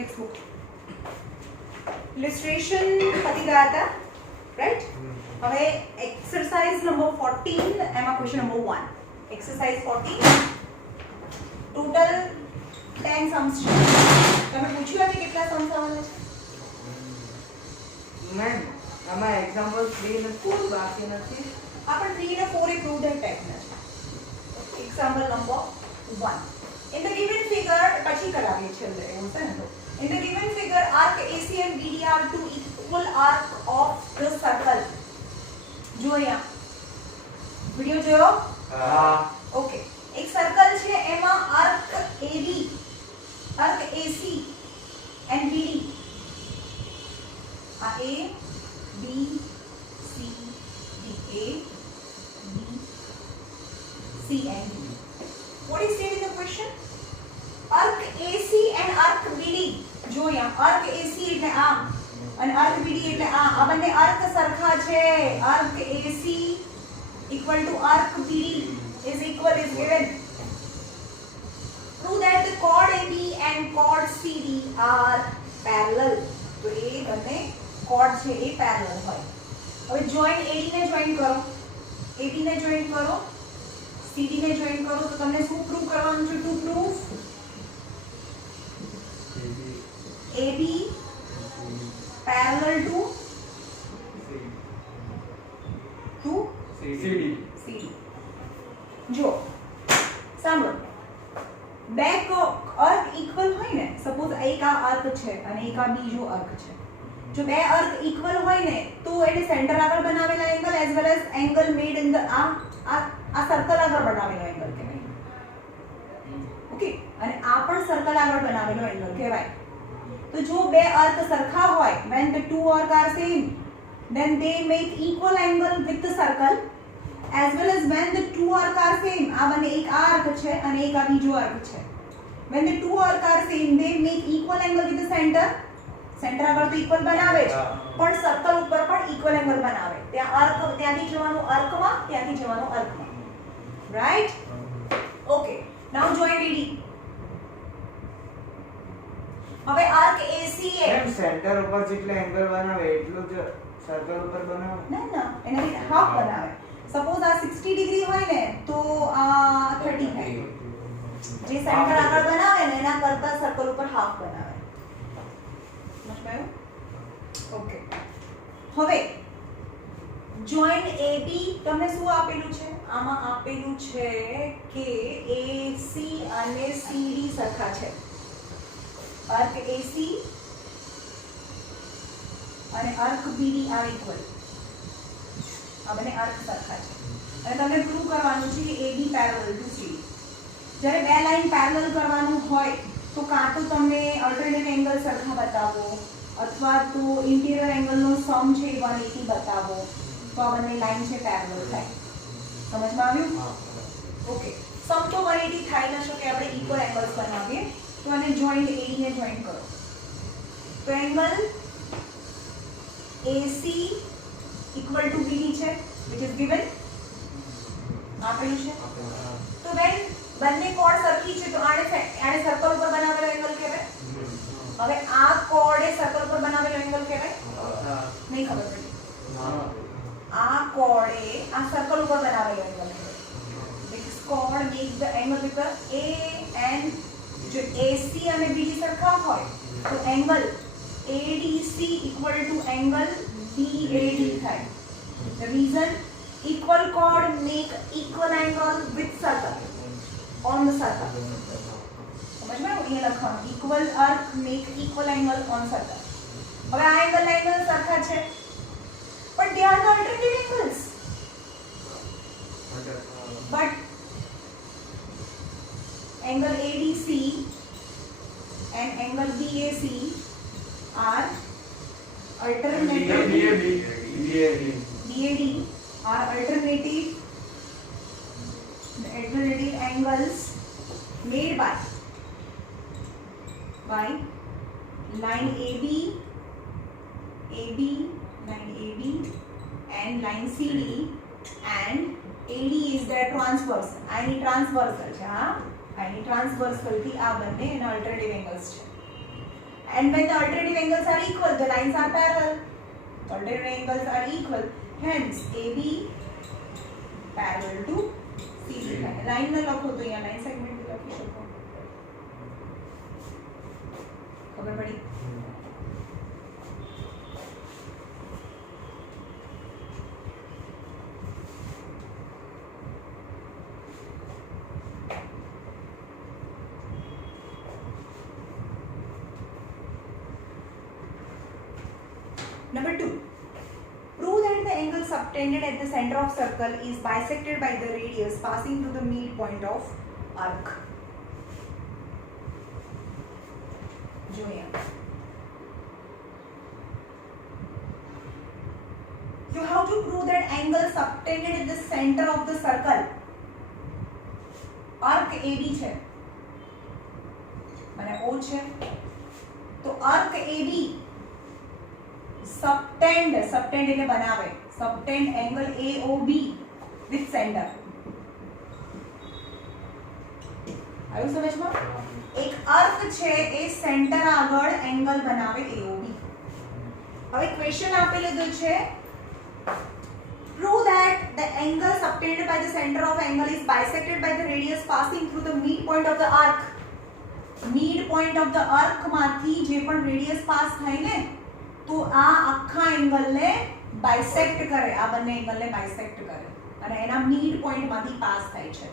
Text book ઇલિસ્ટ્રેશન પતી ગયા હતા, રાઈટ? હવે એક્સરસાઇઝ નંબર 14 એમાં question number 1. Exercise 14 total 10 Sam's છે. તમે પૂછ્યું આજે કેટલા સમ્સ આવવાના છે? મેમ આમાં એક્ઝામ્પલ 3 ને 4 બાકી નથી. આપણે 3 ને 4 એ પ્રૂવડ ટાઈપના છે. Example number 1. In the given figure પછી કરાવીએ છીએ એવું છે ને. તો in the given figure arc AC and BD are two equal arc of the circle. જો અહીંયા વિડિયો જોયો? હા. ઓકે, એક સર્કલ છે એમાં arc AB, arc AC and BD આ A B C D, A B C and D. What is said in the question? Arc AC and arc BD. જો અહીંયા arc AC એટલે આ અને arc BD એટલે આ બંને arc સરખા છે. arc AC equal to arc BD is equal is given. Prove that the chord AB and chord CD are parallel. તો એ બંને chord છે એ parallel હોય. હવે જોઈન્ટ AD ને જોઈન્ટ કરો, AB ને જોઈન્ટ કરો, CD ને જોઈન્ટ કરો તો તમને શું પ્રૂવ કરવાનું છે? Two prove AB parallel to CD. જો સાંભળો, બે અર્ક ઇક્વલ હોય ને, સપોઝ એક આ અર્ક છે અને એક આ બીજો અર્ક છે. જો બે અર્ક ઇક્વલ હોય ને તો એને સેન્ટર આગળ બનાવેલા angle as well as angle made in the આ સર્કલ આગળ બનાવેલો એંગલ કહેવાય. ઓકે, અને આ પણ સર્કલ આગળ બનાવેલો એંગલ કહેવાય. તો જો બે અર્ક સરખા હોય, when the two arcs are same, then they make equal angle with the circle, as well as when the two arcs are same. આ બંને એક આ arc છે અને એક આ બીજો arc છે. When the two arcs are same, they make equal angle with the center. Centre આગળ તો ઇક્વલ બનાવે જ, પણ સર્કલ ઉપર પણ ઇક્વલ એંગલ બનાવે. ત્યાં આર્ક, ત્યાંથી જવાનું આર્કમાં, ત્યાંથી જવાનું આર્કમાં, રાઈટ? ઓકે, નાઉ જોઈન્ટ BD. હવે આર્ક AC એ મેમ સેન્ટર ઉપર જેટલો એંગલ બનાવે એટલું જ સર્કલ ઉપર બનાવે? ના, એનાથી હાફ બનાવે. સપોઝ આ 60 ડિગ્રી હોય ને તો આ 30 થાય. જે સેન્ટર આગળ બનાવે ને એના કરતા સર્કલ ઉપર હાફ બનાવે. સમજાયું? ઓકે, હવે જોઈન્ટ AB તમને શું આપેલું છે? આમાં આપેલું છે કે AC અને CD સરખા છે. આર્ક AC અને આર્ક BD આર ઇક્વલ. આ બંને આર્ક સરખા છે અને તમને પ્રૂવ કરવાનું છે કે AB પેરેલલ ટુ CD. જ્યારે બે લાઈન પેરેલલ કરવાનું હોય તો કાં તો તમને અલ્ટરનેટ એંગલ સરખા બતાવો અથવા તો ઇન્ટિરિયર એંગલનો સમ છે 180 બતાવો તો આ બંને લાઈન છે પેરેલલ થાય. સમજમાં આવ્યું? ઓકે, સમ તો 180 થાય ન શકે, આપણે ઇક્વલ એંગલ્સ બનાવીએ. તો આને જોઈન્ટ AD ને જોઈન્ટ કરો તો angle AC equal to BD છે, which is given આપેલું છે. તો when બંને કોર્ડ સરખી છે તો આને સર્કલ ઉપર બનાવેલો એંગલ કહેવાય. હવે આ કોર્ડ એ સર્કલ ઉપર બનાવેલો એંગલ કહેવાય? નહીં ખબર પડી. આ કોર્ડ એ આ સર્કલ ઉપર બનાવેલો એંગલ કહેવાય. This chord makes the angle with the A and જો AC અને BD સરખા હોય તો angle ADC equal to angle BAD થાય. The reason equal chord make equal angle with circle on the circle. સમજમાં આવ્યું? અહીંયા લખવાનું equal arc make equal angle on circle. હવે આ એંગલ સરખા છે but they are the alternative angles. But angle ADC and angle BAC are alternative. BAD are alternative angles made by line AB, line AB and line CD, and AD is the transverse. આની ટ્રાન્સવર્સલ છે. હા, આની ટ્રાન્સવર્સલ થી આ બંને એના alternative angles છે. and when the alternative angles are equal the lines are parallel. Alternative angles are equal, hence AB parallel to CD થાય. લાઈન ન લખો તો અહીંયા લાઈન સેગમેન્ટ લખી શકો. ખબર પડી? Number 2. Prove that the angle subtended at the center of circle is bisected by the radius passing through the midpoint of arc. જોઈએ. You have to prove that angle subtended at the center of the circle. Arc AB છે અને O છે. તો arc AB subtend એટલે બનાવે, subtend angle AOB with center. આવ્યું સમજમાં? એક આર્ક છે એ સેન્ટર આગળ એંગલ બનાવે AOB. હવે ક્વેશ્ચન આપેલું છે prove that the angle subtended by the center of angle is bisected by the radius passing through the midpoint of the arc. midpoint of the arc માંથી જે પણ radius pass થાય ને તો આ આખા એંગલ ને બાયસેક્ટ કરે, આ બંને એંગલ ને બાયસેક્ટ કરે અને એના મિડ પોઈન્ટ માંથી પાસ થાય છે.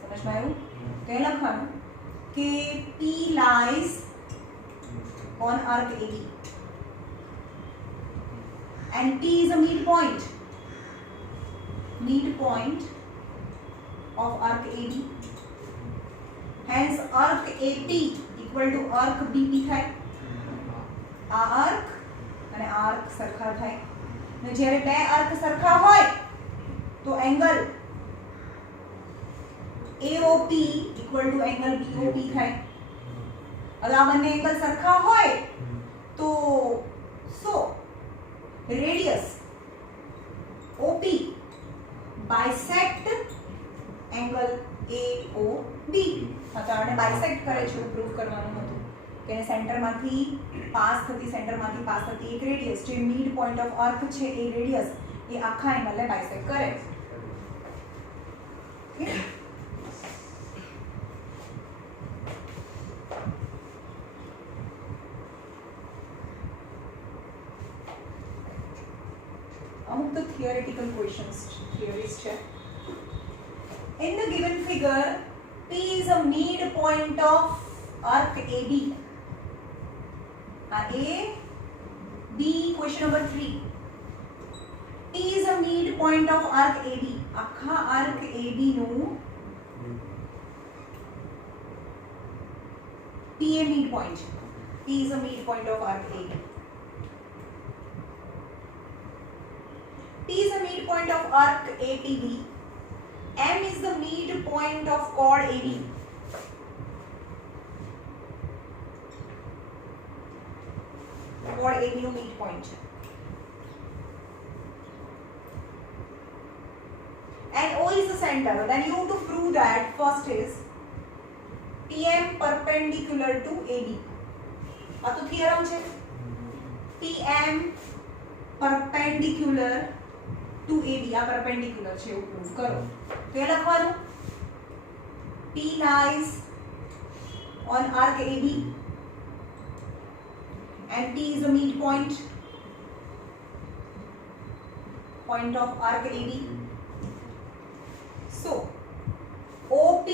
સમજમાં આવ્યું? તો એ લખવાનું કે P lies on arc AB and T is a midpoint of arc AB. Hence arc AP equal to arc BP થાય. આ આર્ક અને આ આર્ક સરખા થાય ને જ્યારે બે આર્ક સરખા હોય તો angle AOP equal to angle BOP થાય. હવે આ બંને એંગલ સરખા હોય તો radius OP bisect angle AOB. તો આને બાયસેક્ટ કરે છે, પ્રૂવ કરવાનું હતું કે સેન્ટરમાંથી પાસ થતી એક રેડિયસ જે મિડ પોઈન્ટ ઓફ આર્ક છે એ રેડિયસ એ આખા એંગલને બાયસેક્ટ કરે. અમુક તો થિયોરેટિકલ ક્વેશ્ચન્સ થિયરીઝ છે. In the given figure, P is a midpoint of arc AB. A, B, question number 3. P is a midpoint of arc AB. આખા arc AB નું P a midpoint. P is a midpoint of arc AB. P is a midpoint of arc APB. M is the midpoint of chord AB. Chord AB નું midpoint છે. And O is the center. Then you have to prove that first is PM perpendicular to AB. આ તો theorem છે. PM perpendicular to AB. આ perpendicular છે એવું prove કરો. તો એ લખવાનું P lies on arc AB and T is the midpoint of arc AB. So OP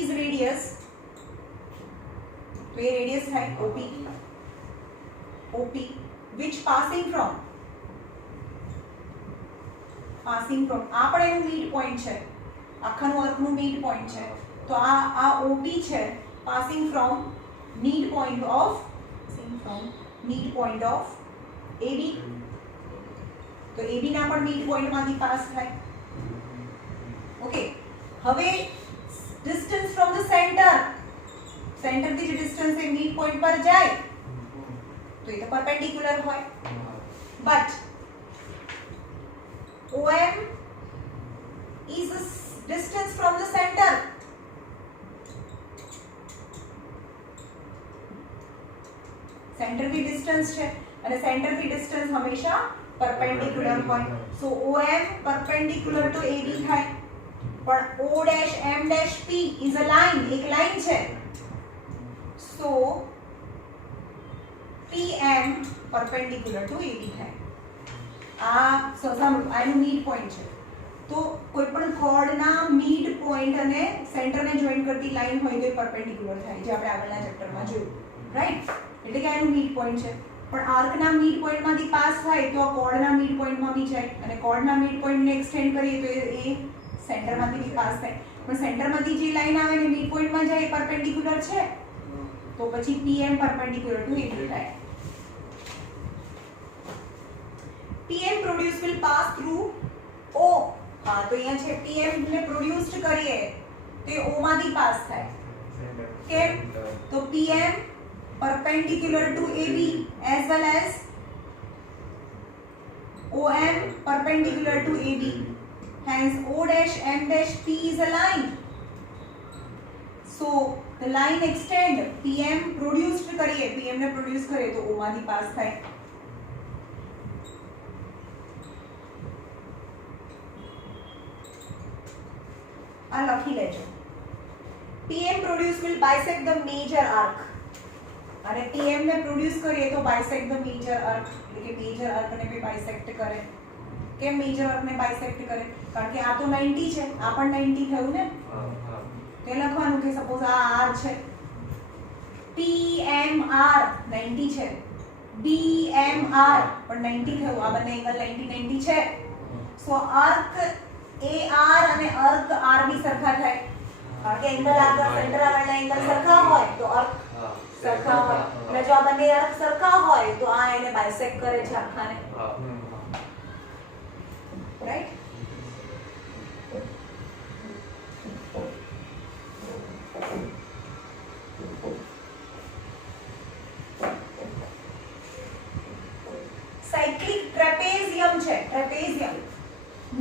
is radius. तो ये radius है OP which passing from આ પણ એનું મિડ પોઈન્ટ છે, આખાનું આર્કનું મિડ પોઈન્ટ છે. તો આ OP છે passing from midpoint of AB. તો AB ના પણ મિડ પોઈન્ટ માંથી પાસ થાય. ઓકે, હવે ડિસ્ટન્સ ફ્રોમ ધ સેન્ટર થી જે ડિસ્ટન્સ એ મિડ પોઈન્ટ પર જાય તો એ તો પરપેન્ડિક્યુલર હોય. But OM is the distance from the center. Distance છે અને સેન્ટર થી ડિસ્ટન્સ હંમેશા પરપેન્ડિક્યુલર હોય. સો OM પરપેન્ડિક્યુલર ટુ AB થાય. પણ O dash M dash P is a line, એક લાઇન છે. સો PM પરપેન્ડિક્યુલર ટુ AB થાય. આ આનું મિડ પોઈન્ટ છે. તો કોઈ પણ કોર્ડના મિડ પોઈન્ટ અને સેન્ટરને જોઈન કરતી લાઈન હોય તો એ પરપેન્ડિક્યુલર થાય, જે આપણે આગળના ચેપ્ટરમાં જોયું, રાઈટ? એટલે કે આનું મિડ પોઈન્ટ છે. પણ આર્કના મિડ પોઈન્ટમાંથી પાસ થાય તો આ કોર્ડના મિડ પોઈન્ટમાં બી જાય અને કોર્ડના મિડ પોઈન્ટને એક્સટેન્ડ કરીએ તો એ સેન્ટરમાંથી બી પાસ થાય. પણ સેન્ટરમાંથી જે લાઈન આવે ને મિડ પોઈન્ટમાં જાય એ પરપેન્ડિક્યુલર છે, તો પછી PM પરપેન્ડિક્યુલર ટુ AB થાય. PM produce will pass through O. હા, તો અહીંયા છે PM ને પ્રોડ્યુસ્ડ કરીએ તો એ O માંથી પાસ થાય. કેમ? તો PM perpendicular to AB as well as OM perpendicular to AB. Hence O dash M dash P is a line. So the line extend. PM produced કરીએ, PM ને produce કરીએ તો O માંથી pass થાય. આ લખી લેજો. PM produce will bisect the major arc. અને PM ને પ્રોડ્યુસ કરીએ તો bisect the major arc, એટલે કે મેજર આર્ક ને બી બાયસેક્ટ કરે. કેમ મેજર આર્ક ને બાયસેક્ટ કરે? કારણ કે આ તો 90 છે, આ પણ 90 થયું ને. તો એ લખવાનું કે સપોઝ આ R છે, PMR 90 છે, BMR પણ 90 થયું, આ બંને એંગલ 90 છે. સો આર્ક AR અને આર્ક R બી સરખા થાય. કારણ કે એંગલ આગળ સેન્ટર આગળના એંગલ સરખા હોય તો આર્ક સરખા હોય. અને જો આ બંને આર્ક સરખા હોય તો આ એને બાયસેક્ટ કરે છે આખાને. રાઈટ? સાયક્લિક ટ્રેપેઝિયમ છે, trapezium.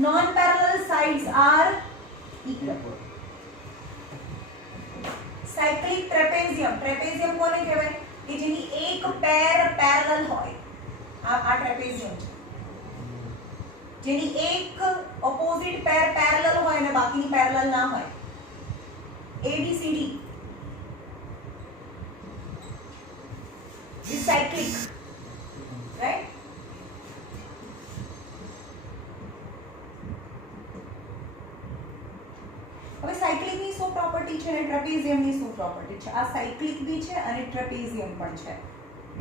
Non parallel sides are equal. Cyclic trapezium, trapezium કોને કહેવાય? કે જેની એક પેર પેરેલલ હોય. આ ટ્રેપેઝિયમ છે, જેની એક ઓપોઝિટ પેર પેરેલલ હોય અને બાકીની પેરેલલ ના હોય. ABCD is cyclic, right? હવે સાયક્લિક ની શું પ્રોપર્ટી છે અને ટ્રેપેઝિયમ ની શું પ્રોપર્ટી છે? આ સાયક્લિક બી છે અને ટ્રેપેઝિયમ પણ છે,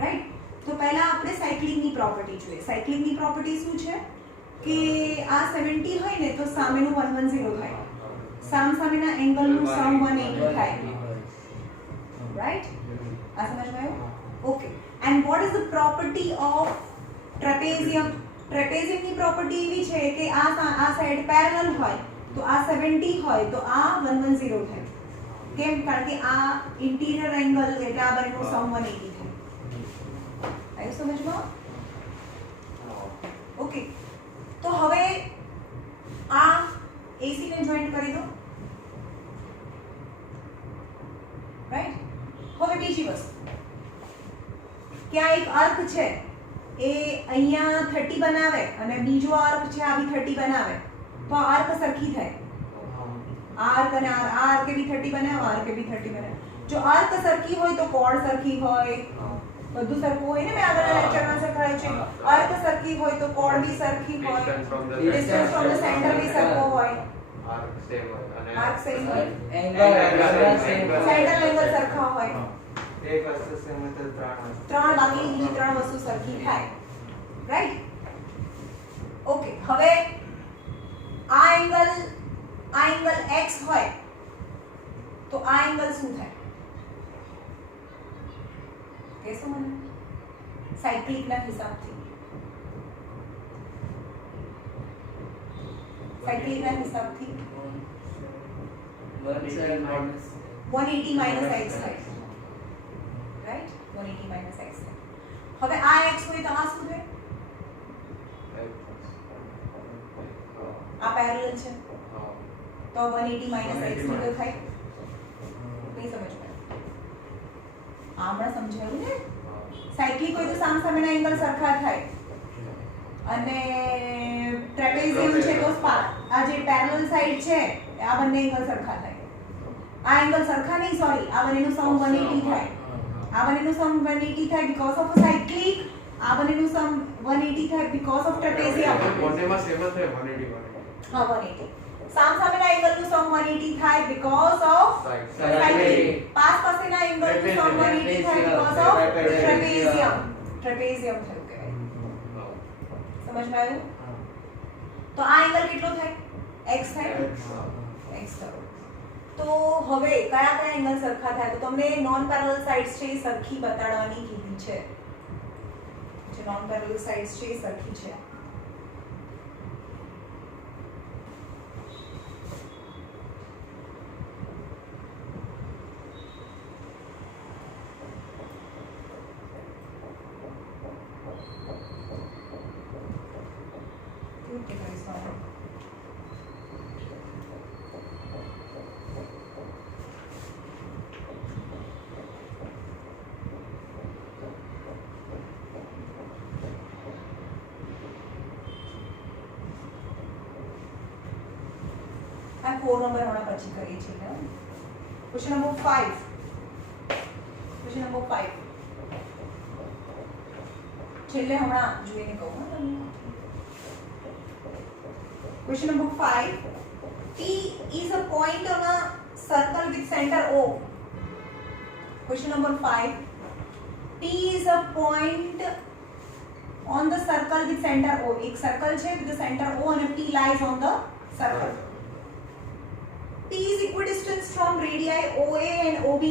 રાઈટ? તો પહેલા આપણે સાયક્લિક ની પ્રોપર્ટી જોઈએ. સાયક્લિક ની પ્રોપર્ટી શું છે? કે આ 70 હોય ને તો સામેનું 110 થાય, સામેના એંગલનું સમ 180 થાય, રાઈટ? આ સમજમાં આવ્યું? Okay. And what is the property of trapezium? Trapezium ની પ્રોપર્ટી એવી છે કે આ સાઈડ પેરેલલ હોય તો આ 70 હોય તો આ 110 થાય. કેમ? કારણ કે આ ઇન્ટિરિયર એંગલ એટલે આ બંનેનું સમ 180 થાય. આવ્યું સમજમાં? ઓકે. તો હવે આ AC ને જોઈન્ટ કરી દો, રાઈટ? હવે બીજી વસ્તુ કે આ એક આર્ક છે, એ અહીંયા 30 બનાવે અને બીજો આર્ક છે આ બી 30 બનાવે, તો આ આર્ક સરખી થાય. આર્ક અને આર્ક બી 30 બનાવે, આર્ક બી 30 બનાવે. જો આર્ક સરખી હોય તો કોણ સરખી હોય, બધું સરખું હોય ને. મેં આગળના લેક્ચરમાં શીખવાડ્યું છે. આર્ક સરખી હોય તો કોણ બી સરખી હોય, ડિસ્ટન્સ ફ્રોમ ધ સેન્ટર બી સરખો હોય, આર્ક સેમ હોય, સેન્ટર એંગલ સરખા હોય. એક વસ્તુ સેમ હોય તો ત્રણ બાકી બીજી ત્રણ વસ્તુ સરખી થાય, રાઈટ? ઓકે. હવે આ એંગલ x હોય તો આ એંગલ શું થાય? કેસો મને સાયક્લિક ના હિસાબથી. સાયક્લિક ના હિસાબથી 180 minus x થાય, રાઈટ? 180 minus x થાય. હવે આ x હોય તો આ શું થાય? આ પેરેલલ છે તો 180 minus x નું તો થાય. નહીં સમજ પડે? હમણાં સમજાયું ને? સાયક્લિક હોય તો સામસામેના એંગલ સરખા થાય અને ટ્રેપેઝિયમ છે તો આ જે પેરેલલ સાઈડ છે આ બંને એંગલ સરખા થાય. આ એંગલ સરખા નહીં, સોરી, આ બંનેનું સમ 180 થાય. આ બંનેનું સમ 180 થાય બીકોઝ ઓફ અ સાયક્લિક. આ બંનેનું સમ 180 થાય બીકોઝ ઓફ ટ્રેપેઝિયમ. બંનેમાં સેમ જ થાય 180. હા, 180. સામસામેના એંગલનું સમ 180 થાય બીકોઝ ઓફ સાયક્લિક. પાસેના એંગલનું સમ 180 થાય બીકોઝ ઓફ ટ્રેપેઝિયમ. ટ્રેપેઝિયમ થયું કહેવાય. સમજમાં આવ્યું? તો આ એંગલ કેટલો થાય? x થાય. x કરો. તો હવે કયા કયા એંગલ સરખા થાય? તો તમને નોન પેરેલલ સાઇડ્સ છે એ સરખી બતાડવાની કીધી છે. જે નોન પેરેલલ સાઇડ્સ છે એ સરખી છે. આ 4 નંબર હમણાં પછી કરીએ છીએ. Question number 5. ક્વેશ્ચન નંબર 5 છેલ્લે હમણાં જોઈને કહું તમને. Question number 5. P is a point on a circle with center O. Question number 5. P is a point on the circle with center O. एक circle છે with the center O and P lies on the circle. P is equidistant from radii OA and OB.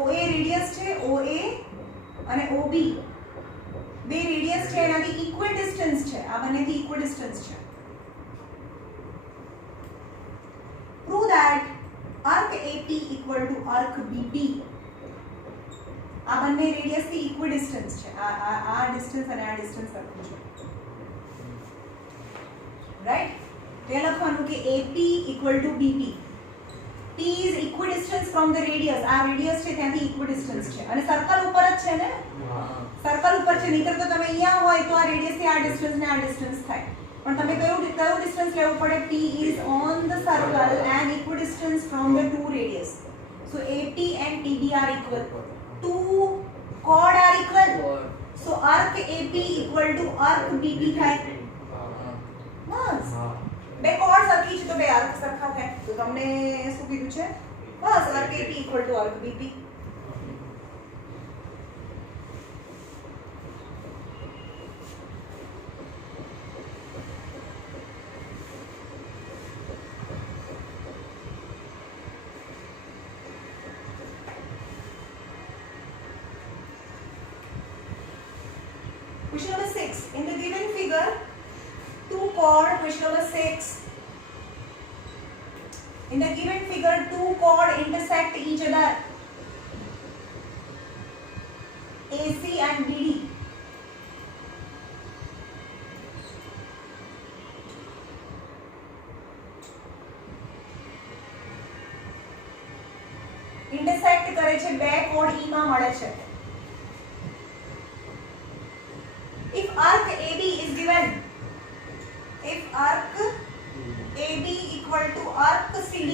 OA radius છે, OA અને OB બે radius છે એનાથી equidistant છે. આ બંનેથી equidistant છે. Prove that arc AP equal to arc BP. આ બંને રેડિયસ થી equidistant છે. આ ડિસ્ટન્સ અને આ ડિસ્ટન્સ સરખું છે. રાઈટ? તે લખવાનું કે AP equal to BP. P is equidistant from the radius. આ રેડિયસ છે ત્યાંથી equidistant છે અને સર્કલ ઉપર જ છે ને? સર્કલ ઉપર છે. નહીતર તો તમે અહીંયા હોય તો આ રેડિયસ થી આ ડિસ્ટન્સ ને આ ડિસ્ટન્સ થાય. પણ તમે કયું ડિસ્ટન્સ લેવું પડે? P is on the circle and equidistant from the two radius. So AP and TB are equal. Two chord are equal. So arc AP equal to arc BP થાય. બસ. બે chord સરખી છે તો બે arc સરખા થાય. તો તમને શું કીધું છે? બસ arc AP equal to arc BP. Question number 6. In the given figure, two chord. Question number 6. In the given figure, two chord intersect each other. AC and BD. Intersect કરે છે બે chord E માં મળે છે. If arc AB is given, if arc AB equal to arc CD,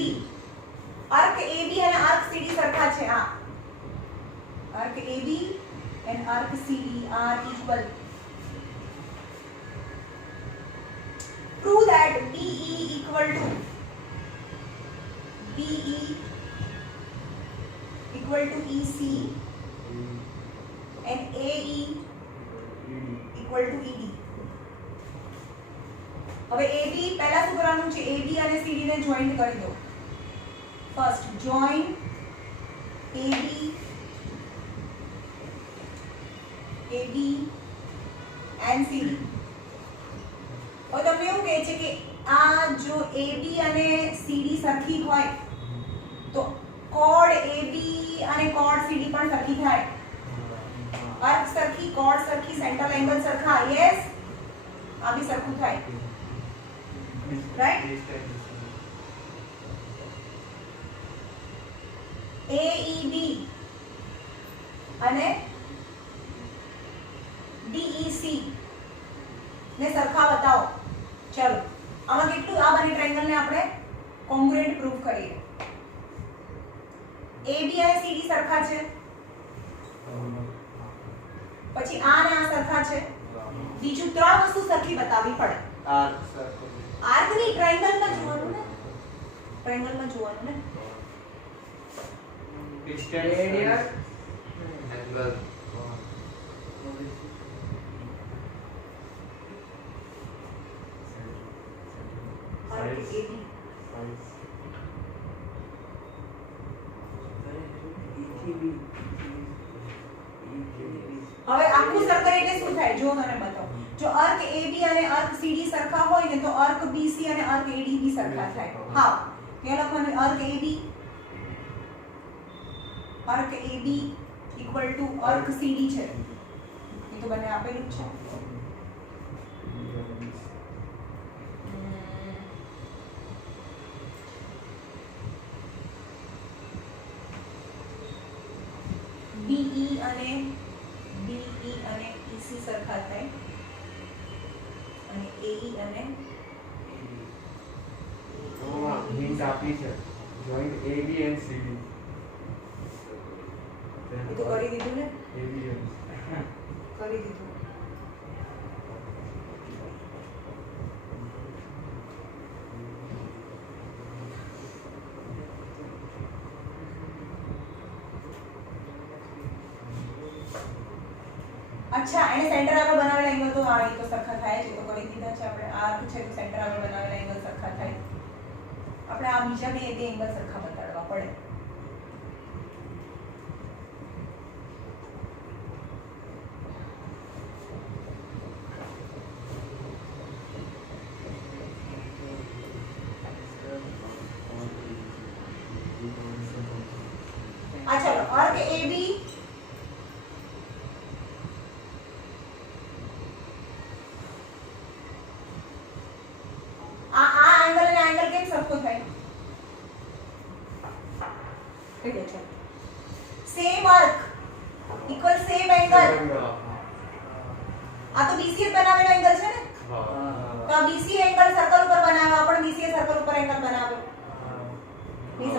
arc AB and arc CD સરખા છે. arc AB and arc CD are equal. Prove that BE equal to EC and AE equal to ED. હવે AB પહેલા શું કરવાનું છે? AB અને CD ને joint કરી દો. First join AB and CD. હવે તમને એવું કહે છે કે આ જો AB અને CD સરખી હોય તો કોડ AB અને કોડ CD પણ સરખી થાય. આર્ક સરખી, કોર્ડ સરખી, સેન્ટ્રલ એંગલ સરખા. યસ, આ બી સરખું થાય. રાઈટ? AEB અને DEC ને સરખા બતાવો. ચલો આમાં કેટલું આ બંને ટ્રાયેંગલ ને આપણે કોંગ્રુએન્ટ પ્રૂફ કરીએ. AB અને CD સરખા છે, પછી આ અને આ સરખા છે. બીજું ત્રણ વસ્તુ સરખી બતાવવી પડે. આર્ક સર્કલ આર્ક ની ટ્રાયેંગલમાં જોવાનું ને, ટ્રાયેંગલમાં જોવાનું ને. Distance angle arc AB. હવે આખું સર્કલ એટલે શું થાય જો મને બતાવો. જો આર્ક AB અને આર્ક CD સરખા હોય ને તો આર્ક BC અને આર્ક AD બી સરખા થાય. હા ત્યાં લખવાનું arc AB equal to arc CD છે. એ તો બંને આપેલું જ છે. BE અને EC સરખા થાય અને AE અને હિન્ટ આપી છે જોઈન્ટ AB એન્ડ CD એ તો કરી દીધું ને, AB કરી દીધું. અચ્છા એને સેન્ટર આગળ બનાવેલા એંગલ તો આ તો સરખા થાય છે. તો કરી દીધા છે આપણે. આર્ક છે તો સેન્ટર આગળ બનાવેલા એંગલ સરખા થાય. આપણે આ બીજા બે એંગલ સરખા બતાડવા પડે. આ ચલો આર્ક AB આ એંગલ અને એંગલ કેમ સરખો થાય? થઈ ગયો છે. Same arc equal same angle. આ તો BC બનાવેલો એંગલ છે ને, તો આ BC એંગલ સર્કલ ઉપર બનાવ્યો. આપણે BC સર્કલ ઉપર એંગલ બનાવ્યો. નહીં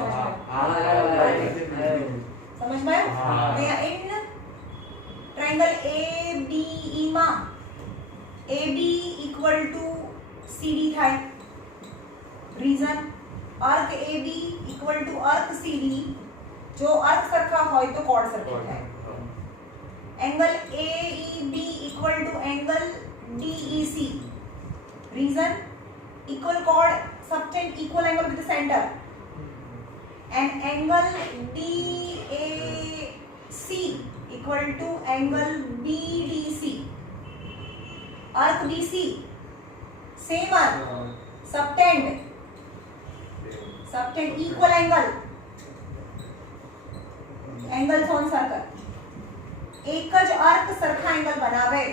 સમજમાં અહીંયા એન્ડ ટ્રાયેંગલ ABE માં AB ઇક્વલ ટુ CD થાય. Reason arc AB equal to arc CD. જો આર્ક સરખા હોય તો કોડ સરખી થાય. Angle AEB equal to angle DEC. Reason equal chord subtend equal angle with the center. And angle DAC equal to angle BDC. Arc BC same arc. Subtend equal angle. Angles on circle. એક જ arc સરખા angle બનાવે.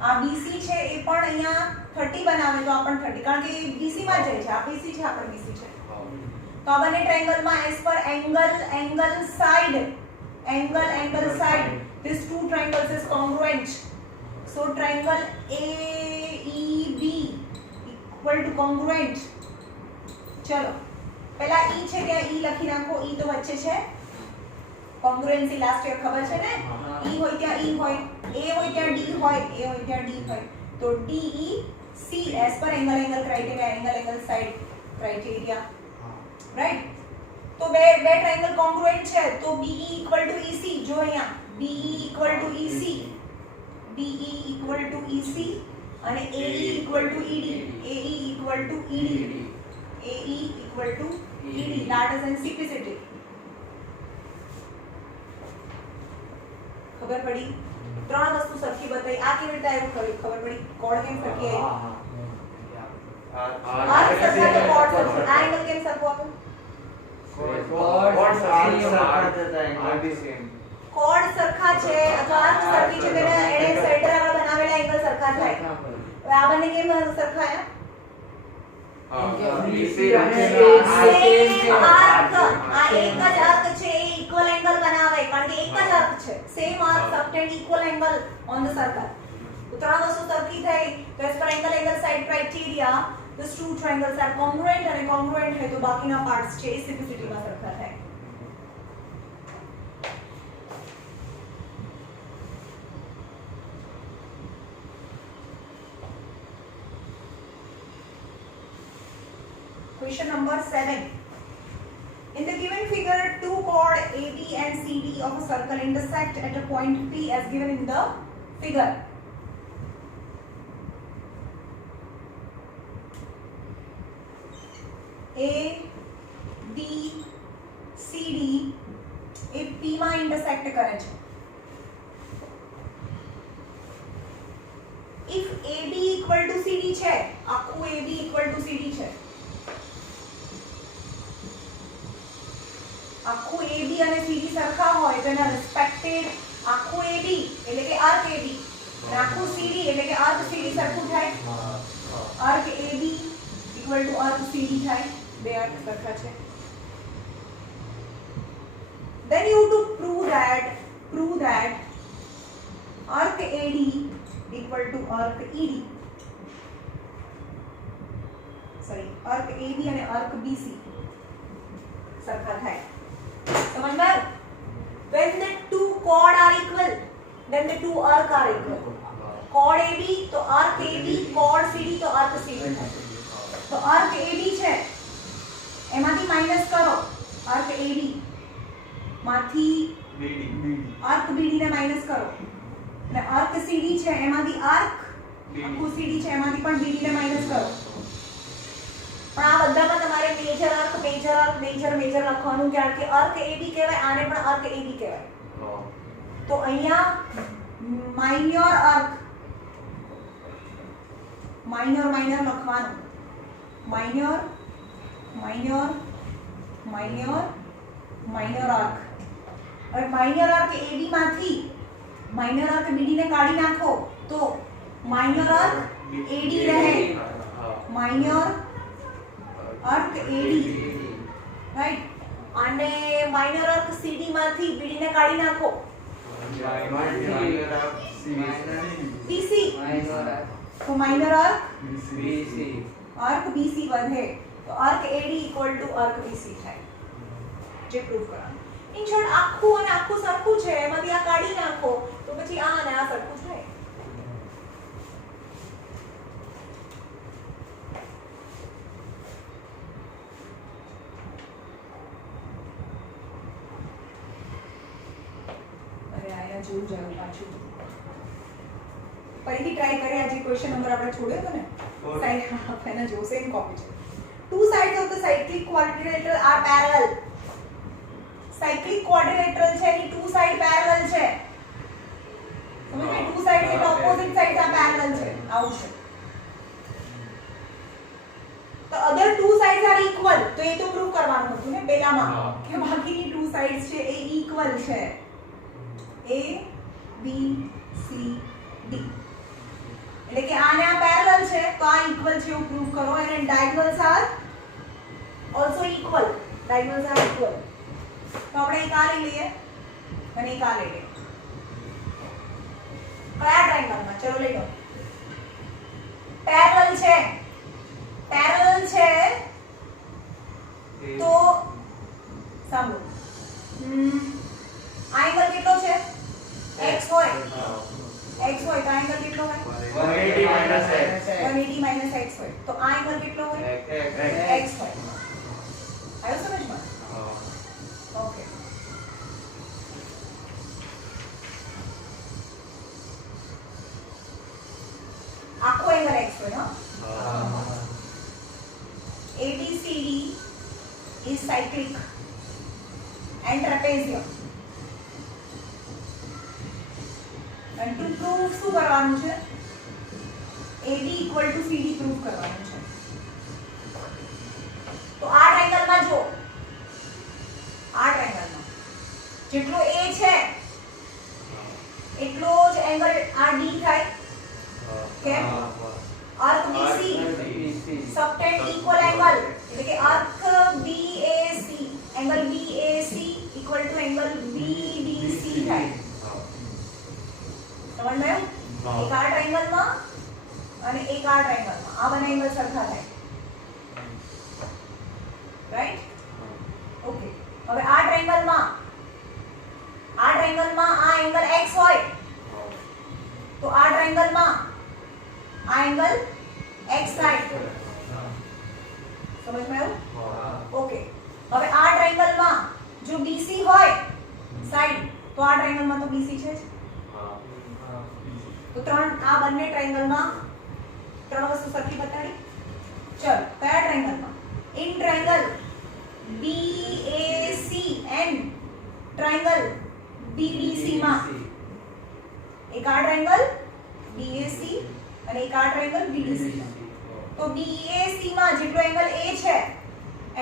આ BC છે એ પણ અહીંયા 30 બનાવે તો આ પણ 30 કારણ કે એ BC માં જાય છે. આ BC છે આ પણ BC છે. તો આ બંને ટ્રાયેંગલ માં as per angle side these two triangles is congruent. So triangle AEB equal to congruent. ચલો પહેલા E છે ત્યાં E લખી નાખો. E તો વચ્ચે છે. congruency લાસ્ટ યર ખબર છે ને. E હોય ત્યાં E હોય, A હોય ત્યાં D હોય, A હોય ત્યાં D હોય. તો DEC as per angle side criteria. Right. તો બે ટ્રાયેંગલ કોંગ્રુએન્ટ છે તો BE equal to EC. જો અહીંયા BE equal to EC અને AE equal to ED. AE equal to ED. That is in simplicity. ખબર પડી? ત્રણ વસ્તુ સરખી બતાવી. આ કેવી રીતે આવ્યું ખબર પડી? કોડ કેમ સરખી આવી? આ સરખા તો કોડ સરખો. આ એંગલ કેમ સરખો આવ્યો? કોડ સરખા છે અથવા આર્ક સરખી છે તેને એને સેન્ટર આગળ બનાવેલા એંગલ સરખા થાય. હવે આ બંને કેમ સરખાયા? આ એક જ આર્ક છે એ ઇક્વલ એંગલ બનાવે કારણ કે એક જ આર્ક છે. Same arc subtend equal angle on the circle. ત્રણ વસ્તુ સરખી થઈ તો as per angle side criteria these two triangles are congruent અને congruent હોય તો બાકીના પાર્ટ્સ છે એ સિમ્પ્લિસિટીમાં સરખા થાય. Question number 7. In the given figure, two chord AB and CD of a circle intersect at a point P as given in the figure. A, B, CD A P માં intersect કરે છે. If AB equal to CD છે, આખું AB equal to CD છે, આખું AB અને CD સરખા હોય તો એના રિસ્પેક્ટેડ આખું AB એટલે કે આર્ક AB અને આખું CD એટલે કે આર્ક CD સરખું થાય. Arc AB equal to arc CD થાય. બે આર્ક સરખા છે. Then you have to prove that arc AD equal to arc ED. Sorry, arc AB અને arc BC સરખા થાય. समझ में आया? When the two chord are equal, then the two arc are equal. Chord AB तो arc AB, chord CD तो arc CD. तो arc AB છે એમાંથી માઈનસ કરો arc AB માંથી arc BD ને માઈનસ કરો અને arc CD છે એમાંથી arc આખું CD છે એમાંથી પણ BD ને માઈનસ કરો. પણ આ બધામાં તમારે મેજર આર્ક મેજર લખવાનું કારણ કે આર્ક AB કહેવાય આને પણ આર્ક AB કહેવાય. તો અહીંયા માઇનર આર્ક માઇનર લખવાનું માઇનર આર્ક. હવે માઇનર આર્ક AB માંથી માઇનર આર્ક BD ને કાઢી નાખો તો માઇનર આર્ક AD રહે. માઇનર આર્ક AD રાઈટ અને માઇનર આર્ક CD માંથી BD ને કાઢી નાખો BC તો માઇનર આર્ક BC વધે તો arc AD equal to arc BC થાય જે પ્રૂફ કરવાનું. ઇન શોર્ટ આખું અને આખું સરખું છે એમાંથી આ કાઢી નાખો તો પછી આ અને આ સરખું થાય. જેવું જાય પાછું ફરીથી ટ્રાય કરીએ. આજે ક્વેશ્ચન નંબર આપણે છોડ્યો હતો ને સાઈડ આપણે જો સેમ કોપી છે. Two sides of the cyclic quadrilateral are parallel. Cyclic quadrilateral છે એની two side parallel છે. સમજ્યું? two sides એટલે opposite sides are parallel છે. આવું છે. તો other two sides are equal. તો એ તો પ્રૂવ કરવાનું હતું ને પહેલામાં કે બાકીની two sides છે એ equal છે. A B C D એટલે કે આને આ પેરેલલ છે તો આ ઇક્વલ છે એવું પ્રૂવ કરો અને diagonals are also equal. Diagonals are equal તો આપણે એક આ લઈ લઈએ અને એક આ લઈ લઈએ. કયા ટ્રાયેંગલમાં? ચલો લઈ લો. પેરેલલ છે તો સાંભળો આ એંગલ કેટલો છે? x હોય તો આ એંગલ કેટલો હોય? 180 minus x હોય તો આ એંગલ કેટલો હોય? x હોય. આવ્યો સમજમાં? ઓકે. આખો એંગલ x હોય હા. ABCD is cyclic and trapezium. and to prove શું કરવાનું છે? AB equal to CD prove કરવાનું છે. તો આ ટ્રાયેંગલમાં જો આ ટ્રાયેંગલમાં જેટલો A છે એટલો જ એંગલ આ D થાય. કેમ? Arc BC subtend equal angle એટલે કે arc BAC angle BAC equal to angle BDC થાય. समझ में? एक आ ट्रायंगल में એક આ ટ્રાયેંગલમાં આ બંને એંગલ સરખા થાય રાઈટ ઓકે હવે આ ટ્રાયેંગલમાં આ એંગલ x હોય તો આ ટ્રાયેંગલમાં આ એંગલ x થાય સમજમાં આવ્યું ઓકે હવે આ ટ્રાયેંગલમાં જો BC હોય સાઈડ તો આ ટ્રાયેંગલમાં તો BC છે જ તો ત્રણ આ બંને ટ્રાયેંગલમાં ત્રણ વસ્તુ સરખી બતાડી ચલો કયા ટ્રાયેંગલમાં in triangle BAC and triangle BDC માં એક આ ટ્રાયેંગલ BAC અને એક આ ટ્રાયેંગલ BDC તો BAC માં જેટલો એંગલ A છે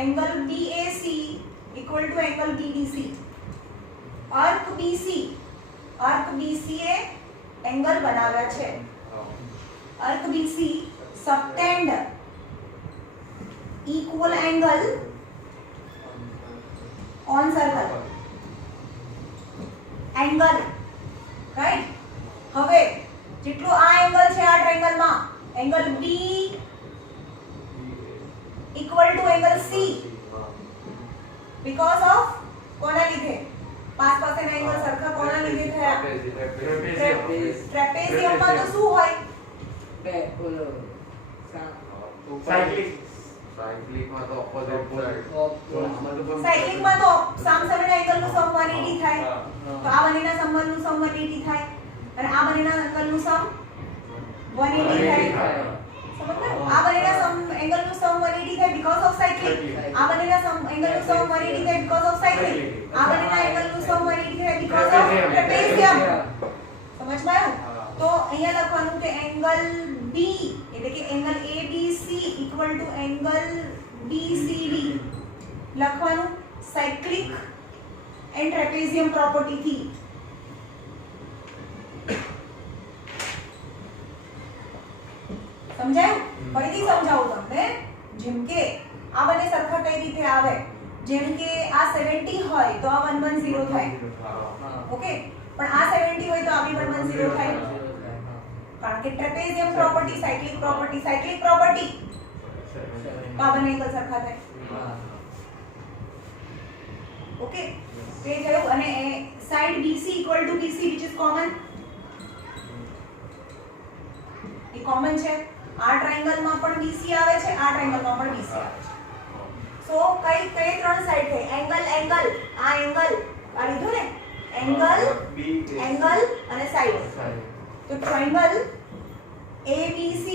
angle BAC equal to angle BDC arc BC એ એંગલ બનાવ્યા છે arc BC subtend equal angle on circle angle right હવે જેટલો આ એંગલ છે આ ટ્રાયેંગલમાં angle B equal to angle C because of કોના લીધે પાસના એંગલ સરખા કોના લીધે થયા ટ્રેપેઝિયમમાં તો શું હોય સાયક્લિકમાં તો ઓપોઝિટ સાયક્લિકમાં તો સામસામેના એંગલનું સમ 180 થાય તો આ બંનેના સમનું સમ 180 થાય અને આ બંનેના એંગલનું સમ 180 થાય સમજ્યા આ બંનેના સમ એંગલનું સમ 180 થાય બીકોઝ ઓફ સાયક્લિક આ બંનેના સમ એંગલનું સમ 180 થાય બીકોઝ ઓફ સાયક્લિક આ બંનેના એંગલનું સમ 180 થાય બીકોઝ ઓફ ટ્રેપેઝિયમ સમજમાં આવ્યું તો અહીંયા લખવાનું કે એંગલ B એટલે કે angle ABC equal to angle BCD લખવાનું સાયક્લિક એન્ડ ટ્રેપેઝિયમ પ્રોપર્ટી થી સમજાયું ફરીથી સમજાવું તમને જેમ કે આ બંને સરખા કઈ રીતે આવે જેમ કે આ 70 હોય તો આ 110 થાય ઓકે પણ આ 70 હોય તો આ બી 110 થાય કારણ કે ટ્રેપેઝિયમ પ્રોપર્ટી સાયક્લિક પ્રોપર્ટી તો આ બંને એંગલ સરખા થાય ઓકે તે થયું અને side BC equal to BC which is common A common છે આ ટ્રાયેંગલમાં પણ BC આવે છે આ ટ્રાયેંગલમાં પણ BC આવે છે સો કઈ ત્રણ સાઈડ થઈ એંગલ આ એંગલ આ લીધું ને એંગલ અને સાઈડ તો triangle ABC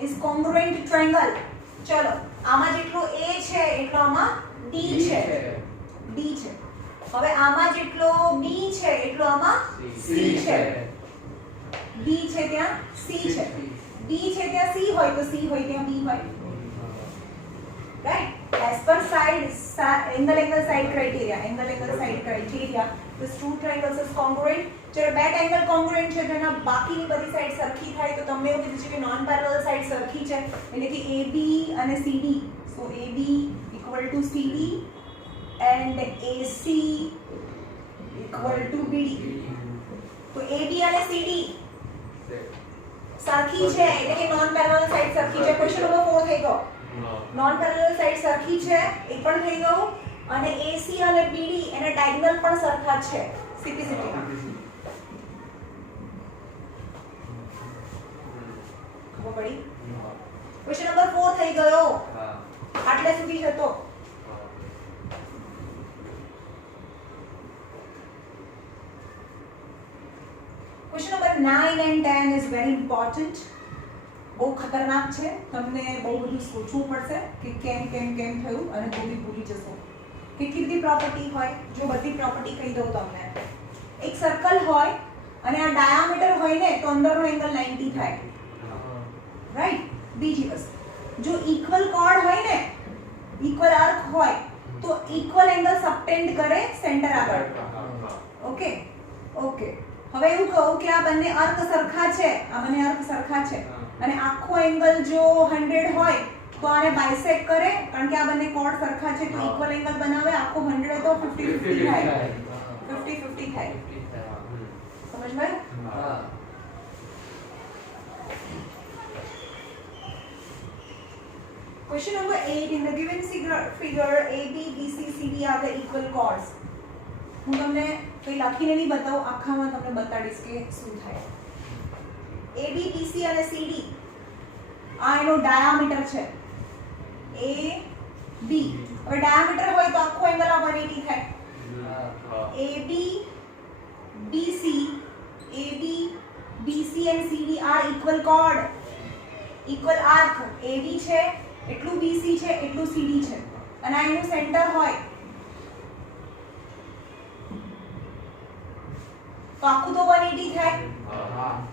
is congruent triangle ચલો આમાં જેટલો A છે એટલો આમાં D છે હવે આમાં જેટલો B છે એટલો આમાં C છે B છે ત્યાં C છે B છે ત્યાં C હોય તો C હોય ત્યાં B હોય right as per angle side criteria this two triangles is congruent જો બે ટ્રાયેંગલ કોંગ્રુએન્ટ છે જેના બાકીની બધી સાઈડ સરખી થાય તો તમને એવું કીધું છે કે નોન પેરેલલ સાઈડ સરખી છે એટલે કે AB અને CD so AB equal to CD and AC equal to BD તો AB અને CD સરખી છે એટલે કે નોન પેરેલલ સાઈડ સરખી છે ક્વેશ્ચન નંબર 4 થઈ ગયો નોન પેરેલલ સાઈડ સરખી છે એ પણ થઈ ગયું અને AC અને BD એના ડાયગોનલ પણ સરખા છે CPCT ખબર પડી ક્વેશ્ચન નંબર 4 થઈ ગયો આટલે સુધી જ હતો question number 9 and 10 is very important બહુ ખતરનાક છે તમને બહુ બધું સોચવું પડશે કે કેમ થયું અને તો બી ભૂલી જશો કેટલી બધી પ્રોપર્ટી હોય જો બધી પ્રોપર્ટી કહી દઉં તમને એક સર્કલ હોય અને આ ડાયામીટર હોય ને તો અંદરનો એંગલ 90 થાય રાઈટ બીજી વસ્તુ જો ઇક્વલ કોર્ડ હોય ને ઇક્વલ આર્ક હોય તો ઇક્વલ એંગલ સબટેન્ડ કરે સેન્ટર આગળ ઓકે હવે એવું કહું કે આ બંને આર્ક સરખા છે અને આખો એંગલ જો 100 હોય તો આને બાયસેક્ટ કરે કારણ કે આ બંને કોર્ડ સરખા છે તો ઇક્વલ એંગલ બનાવે આખો 100 તો 50-50 થાય 50-50 થાય સમજ ભાઈ Question number 8. In the given figure, AB, BC, CD are the equal chords. હું તમને કંઈ લખીને નહીં બતાવું, આખામાં તમને બતાડીશ કે શું થાય. AB, BC અને CD આ એનો ડાયામીટર છે. AB હવે ડાયામીટર હોય તો આખો એંગલ આ 180 થાય. AB, BC and CD are equal chord, equal arc. AB છે એટલું BC છે એટલું CD છે અને આ એનું સેન્ટર હોય તો આખું તો 180 થાય.